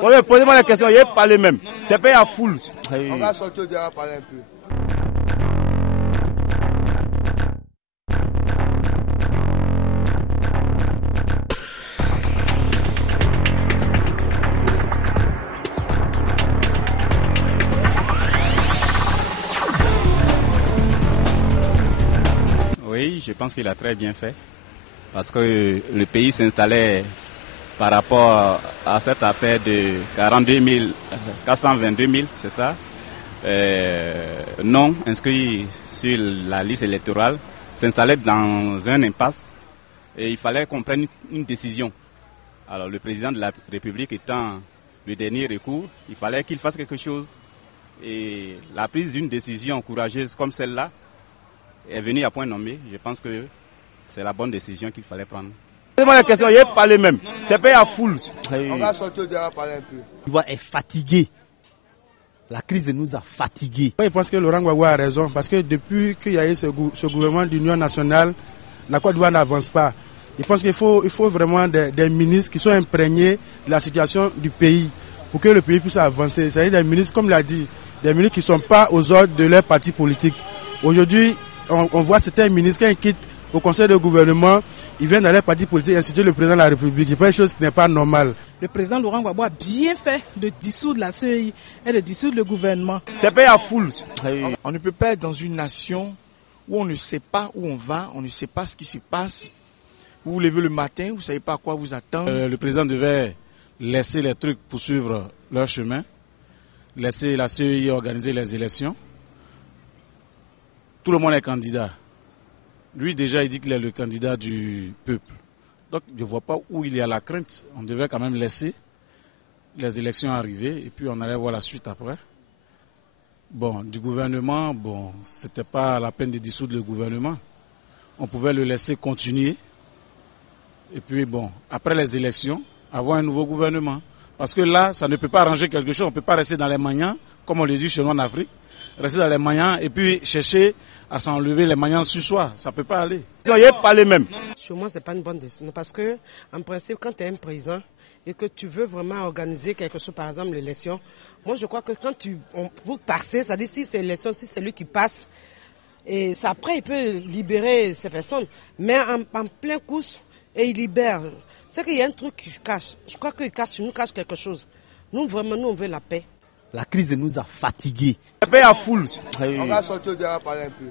Posez-moi la question, il y a parlé même. C'est pas à foule. On va sortir au diable parler un peu. Oui, je pense qu'il a très bien fait. Parce que le pays s'installait par rapport à cette affaire de 422 000, c'est ça, non inscrits sur la liste électorale, s'installait dans un impasse et il fallait qu'on prenne une décision. Alors le président de la République étant le dernier recours, il fallait qu'il fasse quelque chose. Et la prise d'une décision courageuse comme celle-là est venue à point nommé. Je pense que c'est la bonne décision qu'il fallait prendre. Posez-moi la question, il y a parlé même. C'est pas à foule. On va sortir au diable parler un peu. L'Ivoire est fatigué. La crise nous a fatigués. Je pense que Laurent Gbagbo a raison parce que depuis qu'il y a eu ce gouvernement d'union nationale, la Côte d'Ivoire n'avance pas. Je pense qu'il faut vraiment des ministres qui sont imprégnés de la situation du pays pour que le pays puisse avancer. C'est-à-dire des ministres, comme l'a dit, des ministres qui ne sont pas aux ordres de leur parti politique. Aujourd'hui, on voit certains ministres qui quittent au conseil de gouvernement, ils viennent dans les partis politiques instituer le président de la République. C'est pas une chose qui n'est pas normale. Le président Laurent Gbagbo a bien fait de dissoudre la CEI et de dissoudre le gouvernement. C'est pas à foule. On ne peut pas être dans une nation où on ne sait pas où on va, on ne sait pas ce qui se passe. Vous vous levez le matin, vous ne savez pas à quoi vous attendre. Le président devait laisser les trucs poursuivre leur chemin, laisser la CEI organiser les élections. Tout le monde est candidat. Lui, déjà, il dit qu'il est le candidat du peuple. Donc, je ne vois pas où il y a la crainte. On devait quand même laisser les élections arriver et puis on allait voir la suite après. Bon, du gouvernement, ce n'était pas la peine de dissoudre le gouvernement. On pouvait le laisser continuer. Et puis, après les élections, avoir un nouveau gouvernement. Parce que là, ça ne peut pas arranger quelque chose. On ne peut pas rester dans les maniants, comme on le dit chez nous en Afrique. Rester dans les maniants et puis chercher à s'enlever les maniants sur soi. Ça ne peut pas aller. Il y a parlé même. Chez moi, ce n'est pas une bonne décision. Parce que, en principe, quand tu es un président et que tu veux vraiment organiser quelque chose, par exemple l'élection, moi je crois que quand vous passez, ça dit si c'est l'élection, si c'est lui qui passe, et ça, après il peut libérer ces personnes. Mais en plein course, et il libère. C'est qu'il y a un truc qui cache. Je crois qu'il nous cache quelque chose. Nous, vraiment, on veut la paix. La crise nous a fatigués. C'est pas à foule. On va sortir au diable parler un peu.